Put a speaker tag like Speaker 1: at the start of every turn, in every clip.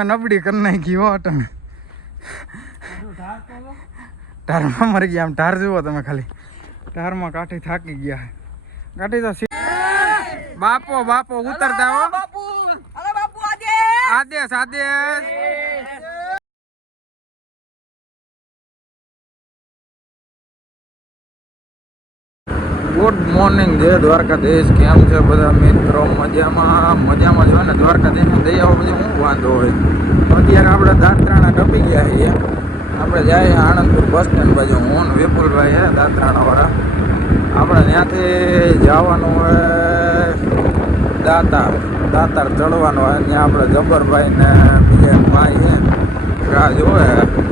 Speaker 1: મેં નબળી કરી નાખી હો અટણ ટારમાં મરી ગયા આમ ટાર જુઓ તમે ખાલી. ટારમાં કાઠી થાકી ગયા કાઠી તો બાપો બાપો ઉતરતા હો. આદેશ આદેશ. ગુડ મોર્નિંગ જય દ્વારકાધીશ. કેમ છે બધા મિત્રો? મજામાં? મજામાં જ ને? દ્વારકાધીશ દઈ આવો પછી હું વાંધો હોય? અત્યારે આપણે દાંતરાણા ટપી ગયા છીએ. આપણે જાય આણંદપુર બસ સ્ટેન્ડ બાજુ. હું વિપુલભાઈ હે, દાંતરાણાવાળા. આપણે ત્યાંથી જવાનું હોય દાતાર. દાતાર ચડવાનું હોય ત્યાં આપણે જબ્બરભાઈ ને બીજા ભાઈ છે રાહ જોવે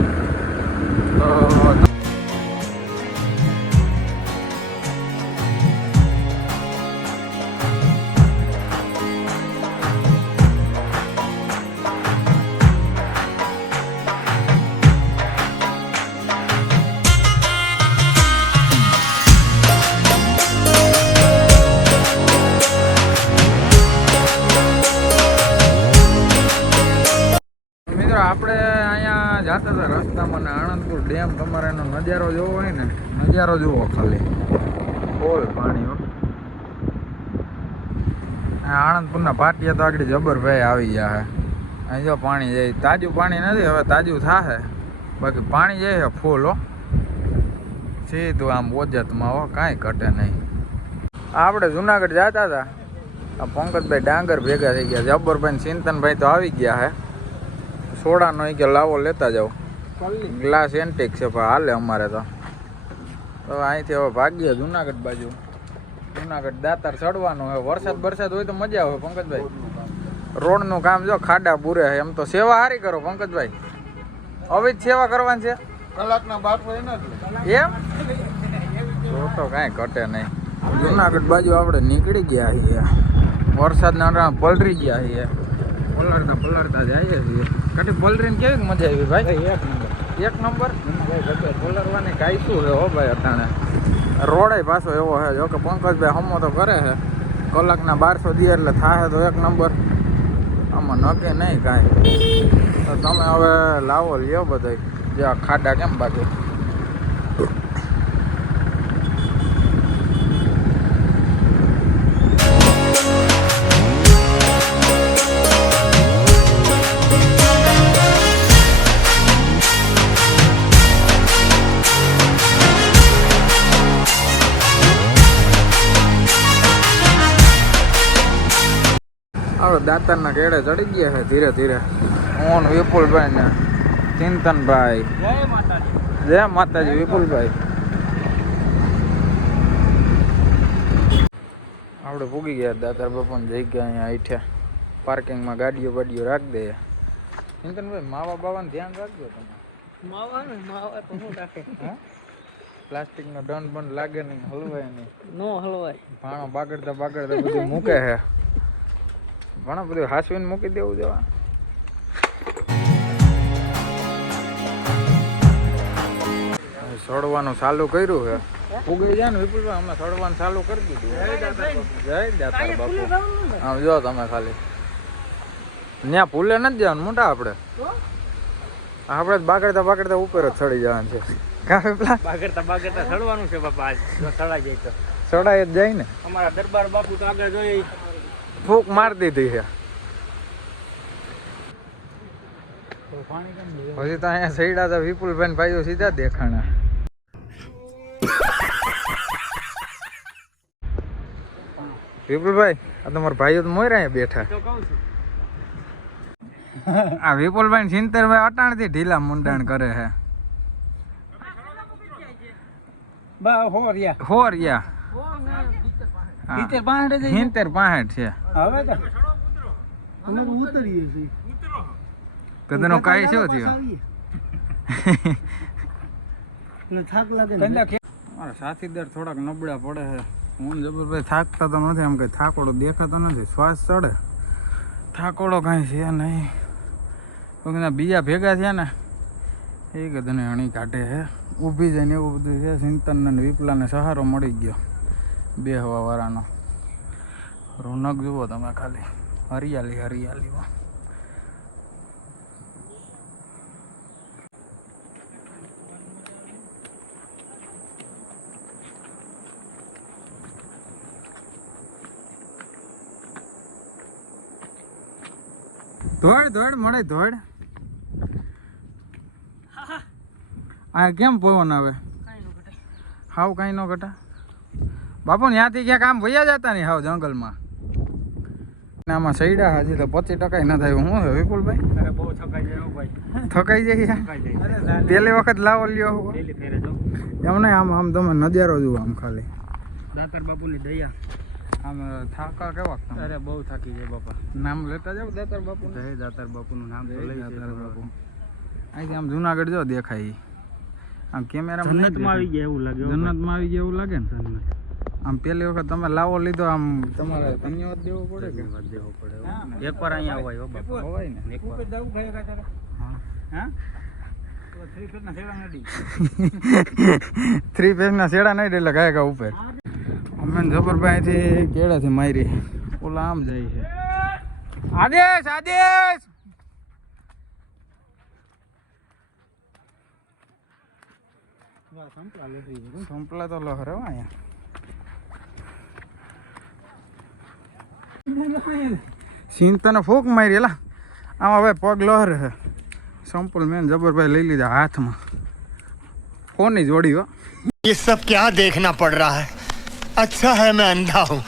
Speaker 1: અહીંયા જતા હતા રસ્તામાં ને આણંદપુર ડેમ, તમારે એનો નજારો જોવો હોય ને, નજારો જુઓ ખાલી. ફૂલ પાણી આણંદપુરના પાટિયા તો આગળ જબરભાઈ આવી ગયા છે અહીં જો પાણી જાય. તાજું પાણી નથી, હવે તાજું થાશે બાકી પાણી જાય ફૂલ, હો. સીધું આમ ઓજતમાં, હો, કાંઈ ઘટે નહીં. આપણે જુનાગઢ જતા હતા. આ પંકજભાઈ ડાંગર ભેગા થઈ ગયા. જબ્બરભાઈ ચિંતનભાઈ તો આવી ગયા હે. સોડાનો ઈ કે લાવો લેતા જાઓ. ગ્લાસ એન્ટિક છે પણ હાલે અમારે તો. તો અહીંથી હવે ભાગીએ જુનાગઢ બાજુ. જુનાગઢ દાતાર ચડવાનું હવે વરસાદ વરસાદ હોય તો મજા આવે પંકજભાઈ. રોડનું કામ જો ખાડા પૂરે એમ તો સેવા હારી કરો પંકજભાઈ. હવે જ સેવા કરવાની છે.
Speaker 2: કલાકના
Speaker 1: એમ? તો તો કાંઈ ઘટે નહીં. જુનાગઢ બાજુ આપણે નીકળી ગયા છીએ. વરસાદના પલરી ગયા છીએ. પલળતા પલળતા જઈએ છીએ. કાંઠી બોલરીન કેવી મજા આવી ભાઈ? એક નંબર. એક નંબર? બોલરવાની કાંઈ શું છે હો ભાઈ અટાણે? રોડે પાછો એવો છે. જો કે પંકજભાઈ હમો તો કરે છે. કલાકના બારસો દે એટલે થાય તો એક નંબર. આમાં નકે નહીં કાંઈ. તો તમે હવે લાવો લ્યો બધાય. જે આ ખાડા કેમ બાકી? દાતારના કેળે ચડી ગયા છે ધીરે ધીરે. ઓન વિપુલભાઈ ને ચિંતનભાઈ.
Speaker 3: જય માતાજી.
Speaker 1: જય માતાજી વિપુલભાઈ. આપણે પૂગી ગયા દાતાર બાપાને જઈ ગયા અહીંયા આઠ્યા પાર્કિંગમાં ગાડીઓ બાડીઓ રાખી દે. ચિંતનભાઈ માવા બાવાનું ધ્યાન રાખજો તમે.
Speaker 3: માવા ને માવા તો હું રાખે?
Speaker 1: પ્લાસ્ટિકનો દંડ બંધ લાગે નહીં હલવાય નહીં.
Speaker 3: નો હલવાય.
Speaker 1: ભાણો બાગડતા બાગડતા બધું મૂકે છે. ઘણું બધું હાસવીને મૂકી દેવું જવા સડવાનું ચાલુ કર્યું છે. ઉગી જાય ને વિપુલ અમે સડવાનું ચાલુ કરી દીધું જય દાતાર બાપુ. આમ જો તમે ખાલી. ત્યાં ભૂલે નથી જવાનું મોટા આપણે. આપણે જ બાગડતા બાગડતા ઉપર જ ચડી જવાનું છે.
Speaker 3: ચડવાનું છે બાપા આજ જો જાય તો.
Speaker 1: સડાઈ જ જાય ને.
Speaker 3: અમારા દરબાર બાપુ તો આગળ જોઈએ
Speaker 1: ફૂક મારી દીધી છે. પછી તો અહીંયા સૈડા તો વિપુલભાઈ ભાઈઓ સીધા દેખાણા. વિપુલભાઈ આ તમારા ભાઈઓ તો અહીંયા બેઠા. આ વિપુલભાઈ અટાણથી ઢીલા મુંડાણ કરે છે.
Speaker 3: બા હો
Speaker 1: સિત્તેર પાસઠ છે.
Speaker 3: હવે તો. અમે તો ઉતરીએ છીએ.
Speaker 1: તો તેનો કાંઈ શું થયો?
Speaker 3: થાક લાગે
Speaker 1: મારા સાથીદાર થોડાક નબળા પડે છે. હું જબરભાઈ થાકતા તો નથી આમ કઈ થાકોડો દેખાતો નથી. શ્વાસ ચડે. થાકોડો કાંઈ છે નહીં. કેમ બીજા ભેગા થયા ને એ કદાને અણી કાઢે છે. ઊભી જાય ને એવું બધું છે. ચિંતન ને વિપલાને સહારો મળી ગયો. બે હવા વાળાનો રોનક જુઓ તમે ખાલી. હરિયાળી હરિયાળી ધોડ ધોડ મળે ધોડ આ કેમ પવન આવે? હાવ કાંઈ ન ઘટા? બાપુ ત્યાંથી ક્યાંક આમ વયા જતા નહીં હાવ જંગલમાં. ને આમાં સૈડા હાજી તો પચીસ ટકા ન થાય. હું વિપુલભાઈ?
Speaker 3: બહુ થકાઈ જાય
Speaker 1: થકાઈ પેલી વખત લાવો લ્યો એમને આમ આમ તમે નજારો જુઓ આમ ખાલી.
Speaker 3: દાતાર બાપુની દયા.
Speaker 1: આમ થાકા કેવા
Speaker 3: અરે બહુ થાકી જાય બાપા.
Speaker 1: નામ લેતા જાવ દાતર બાપુ?
Speaker 3: જય દાતર બાપુનું નામ લઈ
Speaker 1: દાતર બાપુ. અહીંથી આમ જુનાગઢ જો દેખાય. આમ કેમેરામાં નહીં
Speaker 3: જન્નતમાં આવી ગયા એવું લાગે.
Speaker 1: જન્નતમાં આવી ગયા એવું લાગે ને?
Speaker 3: જન્નત.
Speaker 1: આમ પેલી વખત તમે લાવો લીધો આમ તમારે ધન્યવાદ દેવો પડે
Speaker 3: ધન્યવાદ દેવો પડે એકવાર અહીંયા હોય હો બાપા.
Speaker 1: હોવાય ને
Speaker 3: એકવાર.
Speaker 1: હા.
Speaker 3: થ્રી
Speaker 1: પેજ શેડા નહીં એટલે ગાય ગા ઉપર અમે જબરભાઈથી કેળાથી મારી. ઓલા આમ જાય છે. આદેશ આદેશ! સંપલા તો લહરે અહીંયા. સીન તને ફોક મારી એલા આમાં ભાઈ પગ લહરે છે સંપલ મેન જબરભાઈ લઈ લીધા હાથમાં ફોન જોડી હો
Speaker 4: ये सब क्या देखना पड़ रहा है अच्छा है मैं अंधा हूँ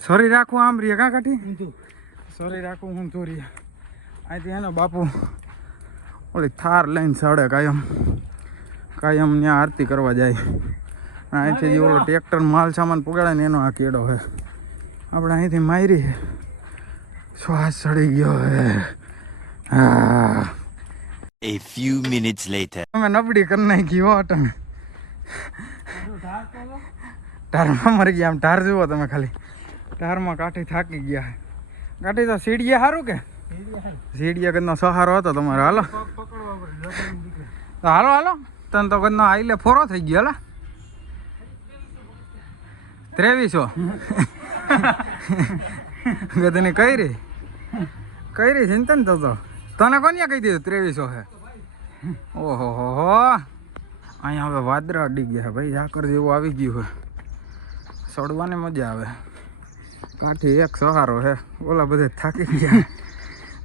Speaker 1: સોરી રાખું આમ રીએ કાં કાઢી સોરી રાખું હું ચોરી અહીંથી એનો બાપુ ઓલી થાર લઈને સડે કાયમ કાયમ ત્યાં આરતી કરવા જાય. અહીંથી જે ઓલો ટ્રેક્ટર માલ સામાન પુગાડે ને એનો આ કેડો છે આપણે અહીંથી મારી શ્વાસ ચડી ગયો હે. હા.
Speaker 5: A few minutes later.
Speaker 1: તમે નબળી કરી નાખી હો અટણ. ટારમાં મરી ગયા આમ ટાર જુઓ તમે ખાલી. ટારમાં કાઠી થાકી ગયા કાઠી તો સીડીએ સારું કે? સીડીએ કદનો સહારો હતો તમારો. હાલો. તો હાલો હાલો. તને તો કદનો આઈલે ફોરો થઈ ગયો લા ત્રેવીસો. ગદની કઈ રી કઈ રી ચિંતન તો તો? તને કોને કહી દીધું ત્રેવીસો હે? ઓહો, હો હો. અહીંયા હવે વાદળા અડી ગયા ભાઈ, ઝાકર જેવું આવી ગયું હે. સડવાની મજા આવે. કાઠી એક સહારો છે ઓલા બધે થાકી ગયા.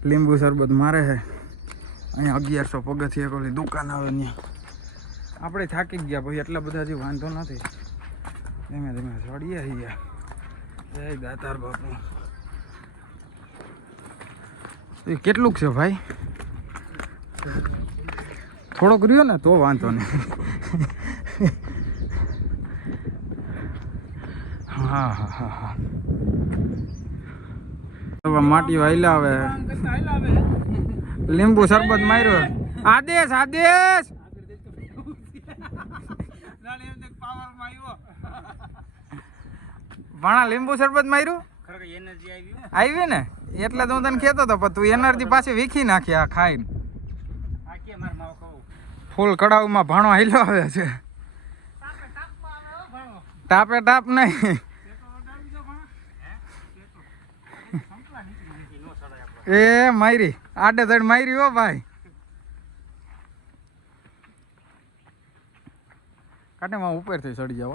Speaker 1: લીંબુ શરબત મારે છે અહીંયા અગિયારસો પગથિયે ઓલી દુકાન આવે ત્યાં આપણે થાકી જ ગયા ભાઈ, એટલા બધા હજી વાંધો નથી. ધીમે ધીમે ચડીએ અહીંયા જય દાતાર બાપુ. એ કેટલુંક છે ભાઈ? થોડોક રહ્યો ને તો વાંધો નહીં. હા હા હા હા. માટી વાયલા આવે. લીંબુ શરબત માર્યો. આદેશ આદેશ! ભાણા લીંબુ શરબત માર્યું?
Speaker 3: આવ્યું આવી
Speaker 1: ને. એટલે તો હું તને કહેતો હતો પણ તું એનર્જી પાછી વીખી નાખી આ ખાઈને.
Speaker 3: આ કે માર માવો ખાવું?
Speaker 1: ફૂલ કડાવમાં ભાણો હાલ્યો આવે છે. ટાપે ટાપ નહીં. એ મારી આડે ધડ મારી હો ભાઈ. કાટે માં ઉપરથી ચડી જાવ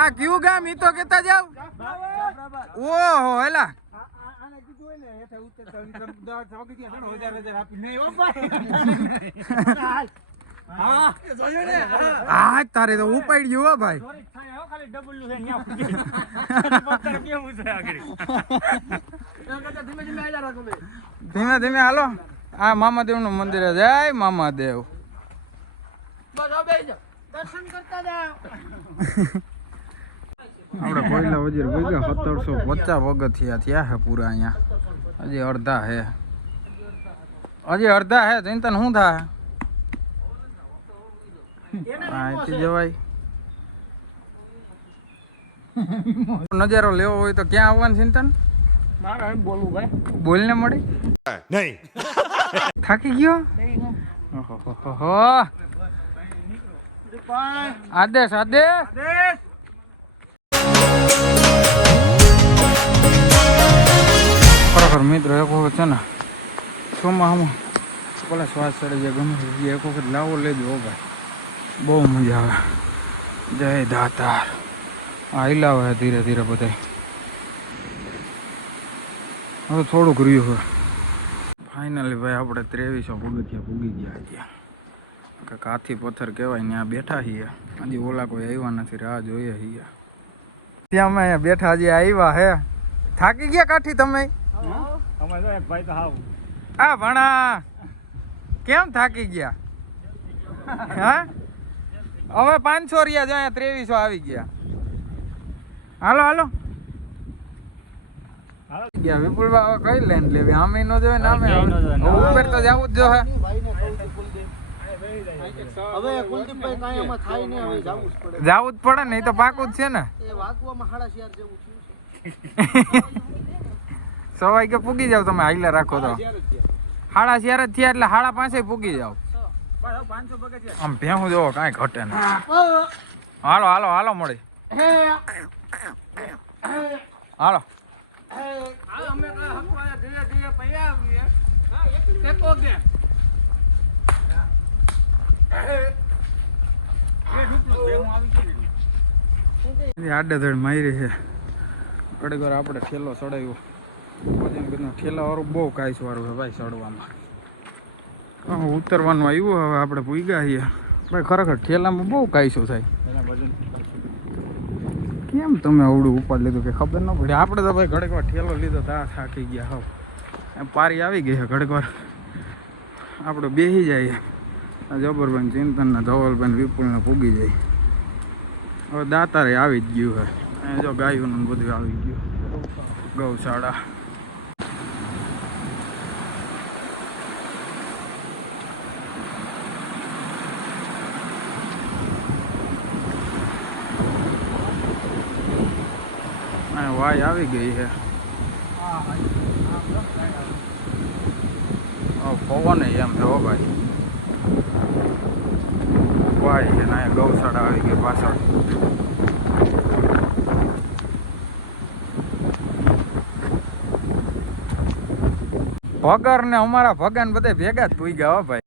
Speaker 1: આ કયું ગામ, ઈ તો કેતા જાવ. ઓહો આ તારે તો ઉપાડી ગયો ભાઈ. ધીમે ધીમે હાલો. આ મામાદેવનું મંદિર જય મામાદેવ. આપણે કોયલા વજીર ભેગા સત્તરસો પચાસ પગથિયા થયા છે પૂરા અહીંયા. હજી અડધા હે. હજી અડધા હે ચિંતન શું થાય? અહીંથી જવાય. નજારો લેવો હોય તો ક્યાં આવવાનું ચિંતન? બોલને મળી?
Speaker 4: नहीं
Speaker 1: થાકી ગયો? ઓહોહોહો. આદેશ. આદેશ. ખરેખર મિત્રો એક વખત છે ને ચોમાસામાં પેલા શ્વાસ ચડે જે ગમે એક વખત લાવો લેજો ભાઈ. બહુ મજા આવે. જય દાતાર. આ હિલાવે ધીરે ધીરે બધા હવે થોડુંક રહ્યું હોય ફાઇનલી ભાઈ, આપણે ત્રેવીસો પગથિયા પૂગી ગયા ગયા કે કાથી પથ્થર કહેવાય ત્યાં બેઠા છીએ. હજી ઓલા કોઈ આવ્યા નથી, રાહ જોઈએ છીએ. ત્યાં અમે બેઠા હજી આવ્યા હે. થાકી ગયા કાઠી તમે?
Speaker 3: અમે તો એક ભાઈ તો હાવ.
Speaker 1: આ ભણા કેમ થાકી ગયા? હા? હવે પાંચસો રહ્યા જાય ત્રેવીસો આવી ગયા. હાલો હાલો. ગયા વિપુલ બાબા કઈ લાઈન લેવી? આમે નો જોવે
Speaker 3: હવે ક્યાંય
Speaker 1: ઉપર તો જવું જ જોહે
Speaker 2: હવે કુલદીપભાઈ કાંઈ એમાં થાય નહીં હવે જવું જ પડે.
Speaker 1: જવું જ પડે ને એ તો પાકું જ છે ને.
Speaker 2: એ વાગવામાં સાડા ચાર જેવું થયું છે.
Speaker 1: સવાઈ કે પૂગી જાવ તમે હાઈલા રાખો તો. હાડા શિયાર જ થયા. એટલે હાડા પાસે પૂગી જાવ આમ ભેહું જોવો કાંઈ ઘટે નહીં. હાલો હાલો હાલો મળી હાલો. આડેધડ મારી છે. ઘડીક વાર આપણે ઠેલો ચડાવ્યો. વજન કરનો બહુ કાંઈસ છે ભાઈ ચડવામાં. હા, ઉતરવાનું આવ્યું હવે આપણે પૂગ્યા છીએ. ભાઈ ખરેખર ઠેલામાં બહુ કાંઈસો થાય. કેમ તમે અવડું ઉપાડ લીધું કે ખબર ન પડી? આપણે તો ભાઈ ઘડીક વાર ઠેલો લીધો તા થાકી ગયા હોવ એમ પારી આવી ગઈ છે ઘડીક વાર આપણે બેસી જઈએ. આ ચિંતન ચિંતનના ધવલબેન વિપુલને પૂગી જાય હવે દાતારે આવી જ ગયું હવે અહીંયા જો ગાયોનું ને બધું આવી ગયું. ગૌશાળા અહીંયા વાય આવી ગઈ છે. પવન એમ જો ભાઈ ભાઈ. વાય છે ને ગૌશાળા આવી ગઈ પાછળ. ભગર ને અમારા ભગન બધે ભેગા જ પૂગ્યા ગયા ભાઈ.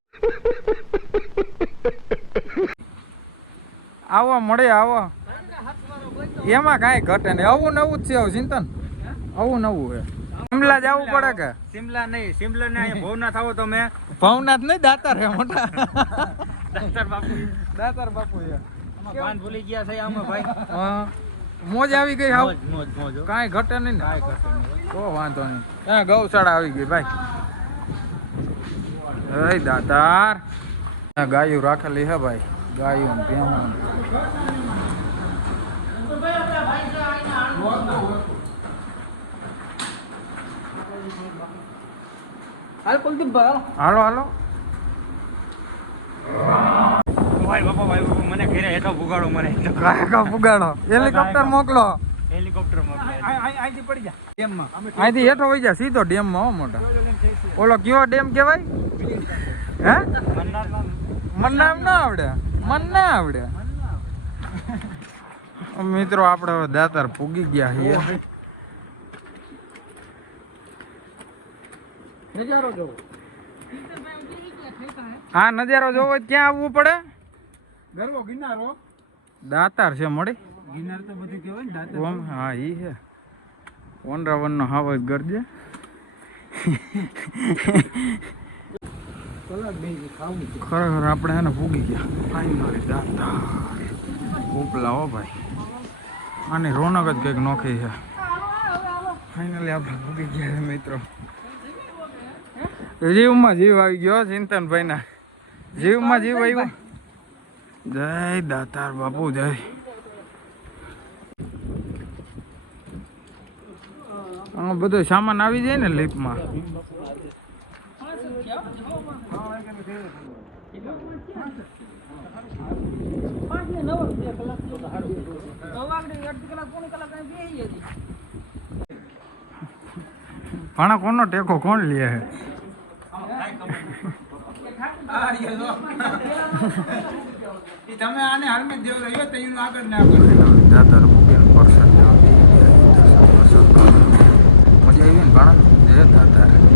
Speaker 1: આવો મળે આવો. એમાં કાંઈ ઘટે નહીં. આવું નવું જ છે આવું ચિંતન. આવું નવું છે. શિમલા જવું પડે કે?
Speaker 3: શિમલા નહીં. શિમલા ને ભવનાથ આવો તો મેં
Speaker 1: ભવનાથ નહીં દાતાર હે મોટા.
Speaker 3: દાતાર બાપુ.
Speaker 1: દાતાર બાપુ
Speaker 3: પાન ભૂલી ગયા છે આમાં ભાઈ.
Speaker 1: હા. મોજ આવી ગઈ હાવ.
Speaker 3: મોજ મોજ મોજ
Speaker 1: કાંઈ ઘટે નહીં ને.
Speaker 3: કાંઈ ઘટે નહીં.
Speaker 1: તો વાંધો નહીં. હા ગૌશાળા આવી ગઈ ભાઈ. હે દાતાર. ગાયું રાખેલી હે ભાઈ. ગાયું ભેહું હાલો હાલો.
Speaker 3: ભાઈ બાપા ભાઈ બાપા મને ઘરે હેઠો ભૂગાડો મને.
Speaker 1: કાકા પુગાડો હેલિકોપ્ટર મોકલો.
Speaker 3: હેલિકોપ્ટર મોકલો. અહીંથી પડી જા.
Speaker 1: અહીંથી હેઠો વહી જા સીધો ડેમમાં હો મોટા. ઓલો કયો ડેમ કહેવાય? હે? મન નામ ના આવડે. મન ના આવડે. મિત્રો આપણે હવે દાતાર પૂગી ગયા છીએ. હા નજારો જોવો ક્યાં આવવું પડે?
Speaker 3: ગરવો ગિરનારો.
Speaker 1: દાતાર છે મળી
Speaker 3: ગિરનાર તો બધું કહેવાય ને દાતાર
Speaker 1: હા ઈ છે. વનરાવન નો હાવ ગરજે ખરેખર આપણે એને પૂગી ગયા. ફાઇનલી. દાતા ઉપલા હો ભાઈ. આની રોનક જ કંઈક નોખી છે. ફાઇનલી આપણે ભૂગી ગયા મિત્રો. જીવમાં જીવ આવી ગયો ચિંતનભાઈ ના જીવમાં જીવ આવ્યું. જય દાતાર બાપુ, જય. આમાં બધો સામાન આવી જાય ને લિફ્ટમાં ભાણા કોનો ટેકો કોણ લે હે? તમે આને રહ્યો તો એનું આગળ ના આગળ દાતાર બુકેન પરસન જેવા મજા આવી ને ભાણા જય દાતાર.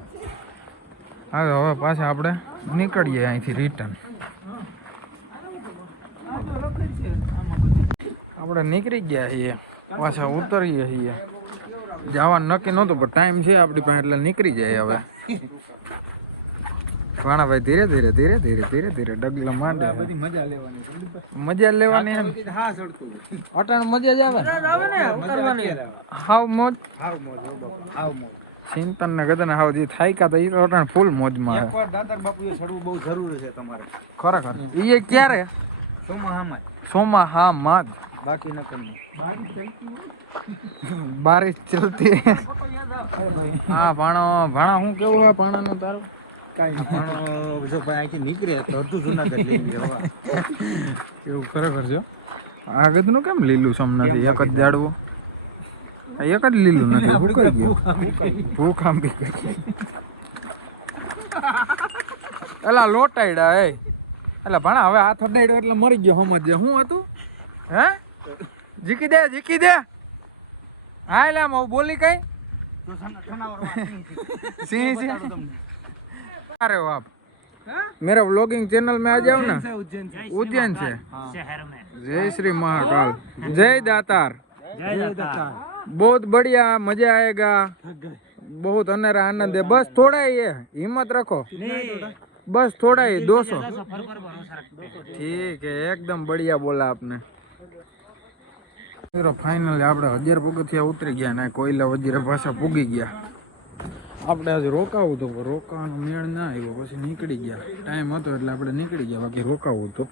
Speaker 1: હવે હવે પાછા આપણે નીકળીએ અહીંથી રિટર્ન આપણે નીકળી ગયા છીએ પાછા ઉતરીએ છીએ. જવાનું નક્કી નહોતું પણ ટાઈમ છે આપણી પાસે એટલે નીકળી જાય હવે. ભાણાભાઈ ધીરે ધીરે ધીરે ધીરે ધીરે ધીરે ડગલા માંડે મજા લેવાની મજા લેવાની અટાણ મજા જ આવે. હાવ મોજ. ચિંતન ને ગદન હાવ જે થાય કા તો ઈ તો અટાણ ફૂલ મોજમાં એકવાર
Speaker 2: એકવાર બાપુ એ ચડવું બહુ જરૂરી છે તમારે.
Speaker 1: ખરેખર. ઈ એ ક્યારે?
Speaker 2: ચોમાહામાં
Speaker 1: સોમા હા માદ
Speaker 2: બાકી ન કરી
Speaker 1: બારિશ ચલતી હા. ભાણો ભાણા હું કેવું હોય ભાણા નું તારું?
Speaker 2: કાંઈ ભાણો જો ભાઈ અહીંથી નીકળે તો અડધું જુનાગઢ લઈ જવા.
Speaker 1: એવું ખરેખર છે? આ ગદનું કેમ લીલું સમ નથી? એક જ જાડવું? એક જ લીલું નથી હું કરી ગયો. ભૂખ આમ બી એલા લોટાઈડા એ. એટલે ભણા હવે હાથ અડાડ્યો એટલે મરી ગયો સમજ શું હતું? હે? જીકી દે જીકી દે. હા એટલે આમ બોલી કઈ? સિંહ સિંહ. અરે બાપ. મેરા વ્લોગિંગ ચેનલ મેં આજે આવું ને?
Speaker 3: ઉજ્જૈન છે.
Speaker 1: જય શ્રી મહાકાલ. જય દાતાર.
Speaker 3: જય દાતાર.
Speaker 1: बहुत बढ़िया मजा आएगा बहुत अनेरा आनंद है बस थोड़ा ही है हिम्मत रखो बस थोड़ा ही दो सौ
Speaker 3: सफर पर भरोसा रखते हैं
Speaker 1: ठीक है एकदम बढ़िया बोला आपने ફાઇનલી આપણે હજાર પગથિયા ઉતરી ગયા ને કોયલા વજીરે પાછા પૂગી ગયા આપણે આજે રોકાવું હતું પણ રોકાવાનો મેળ ના આવ્યો પછી નીકળી ગયા ટાઈમ હતો એટલે આપણે નીકળી ગયા બાકી રોકાવું હતું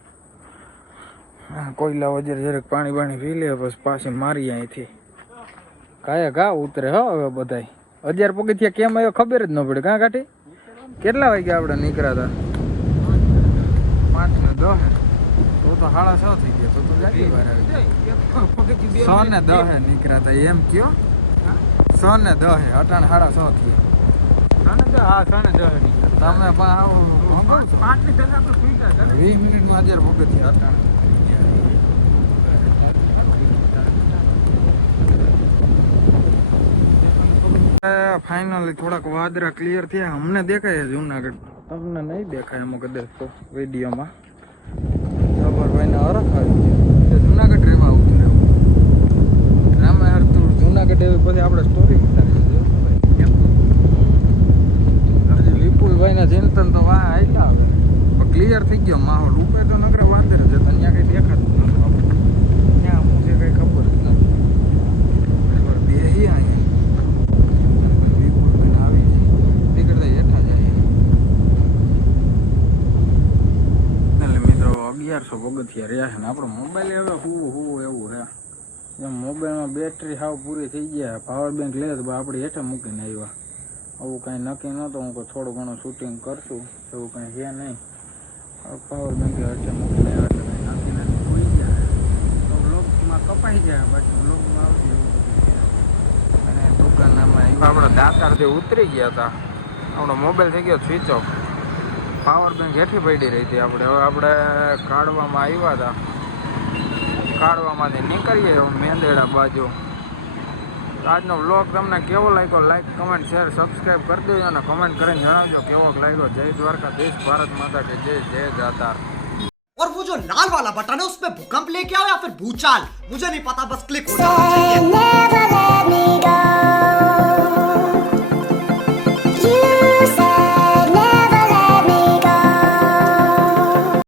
Speaker 1: હા, કોયલા વજીરે જરાક પાણી પાણી પી લે પછી પાછી મારી અહીંથી કાયા ઘા ઉતરે હો હવે બધાય. હજાર પગથિયા કેમ આવ્યો ખબર જ ન પડે. કાં કાઢી કેટલા વાગ્યા આપણે નીકળ્યા હતા? પાંચ ને દસ તો તો સાડા છ થઈ ગયા. તો તો જાતી વાર આવી સો ને દહે નીકળ્યા હતા. એમ કયો? સો ને દહે. અટાણ સાડા છ થયા. તમે પણ આવો.
Speaker 2: પાંચની પહેલા આપણે સુઈ ગયા
Speaker 1: વીસ મિનિટમાં હજાર પગથિયા અટાણ. ફાઇનલી થોડાક વાદરા ક્લિયર થયા. અમને દેખાય જુનાગઢ. તમને નહીં દેખાય અમુક કદાચ તો વિડીયોમાં. જબરભાઈને હરખ આવી જુનાગઢ રેવા આવતું રહેવું રામે હરતું જુનાગઢ એવી પછી આપણે સ્ટોરી હજી વિપુલભાઈના ચિંતન તો વાહ આવ્યા આવે ક્લિયર થઈ ગયો માહોલ. ઉપર તો નગર વાંદર જ હતા, ત્યાં કઈ દેખાતું નતું આપણે ત્યાં હું છે કઈ ખબર જ નથી એકવાર બેહી અહીંયા વિપુલભાઈને આવી જાય નીકળતા હેઠા જાય એટલે મિત્રો અગિયારસો પગથિયા રહ્યા છે ને આપણો મોબાઈલ હવે હું હું એવું રહ્યા એમ મોબાઈલમાં બેટરી હાવ પૂરી થઈ ગયા. પાવર બેંક લે તો આપણે હેઠે મૂકીને આવ્યા. આવું કાંઈ નક્કી નહોતું. હું કોઈ થોડું ઘણું શૂટિંગ કરશું. એવું કાંઈ છે નહીં. પાવર બેંક હેઠે મૂકીને આવ્યા એટલે કાંઈ નથી. હોઈ ગયા. તો બ્લોગમાં કપાઈ ગયા. બાકી બ્લોગમાં આવશે એવું બધું અને દુકાનમાં આપણે દાતારથી ઉતરી ગયા હતા. આપણો મોબાઈલ થઈ ગયો સ્વિચ ઓફ પાવર બેંક હેઠી પડી રહી હતી આપણે હવે આપણે કાઢવામાં આવ્યા હતા કાઢવામાંથી નીકળીએ હવે મેંદેડા બાજુ આજનો વ્લોગ તમને કેવો લાગ્યો લાઈક કમેન્ટ શેર સબસ્ક્રાઈબ કરી દેજો અને કમેન્ટ કરીને જણાવજો કેવો લાગ્યો જય દ્વારકા દેશ ભારત માતા કે જય જય દાતાર
Speaker 6: और वो जो लाल वाला बटन है उस पर भूकंप लेके आओ या फिर फिर भूचाल मुझे नहीं पता बस क्लिक हो जाना चाहिए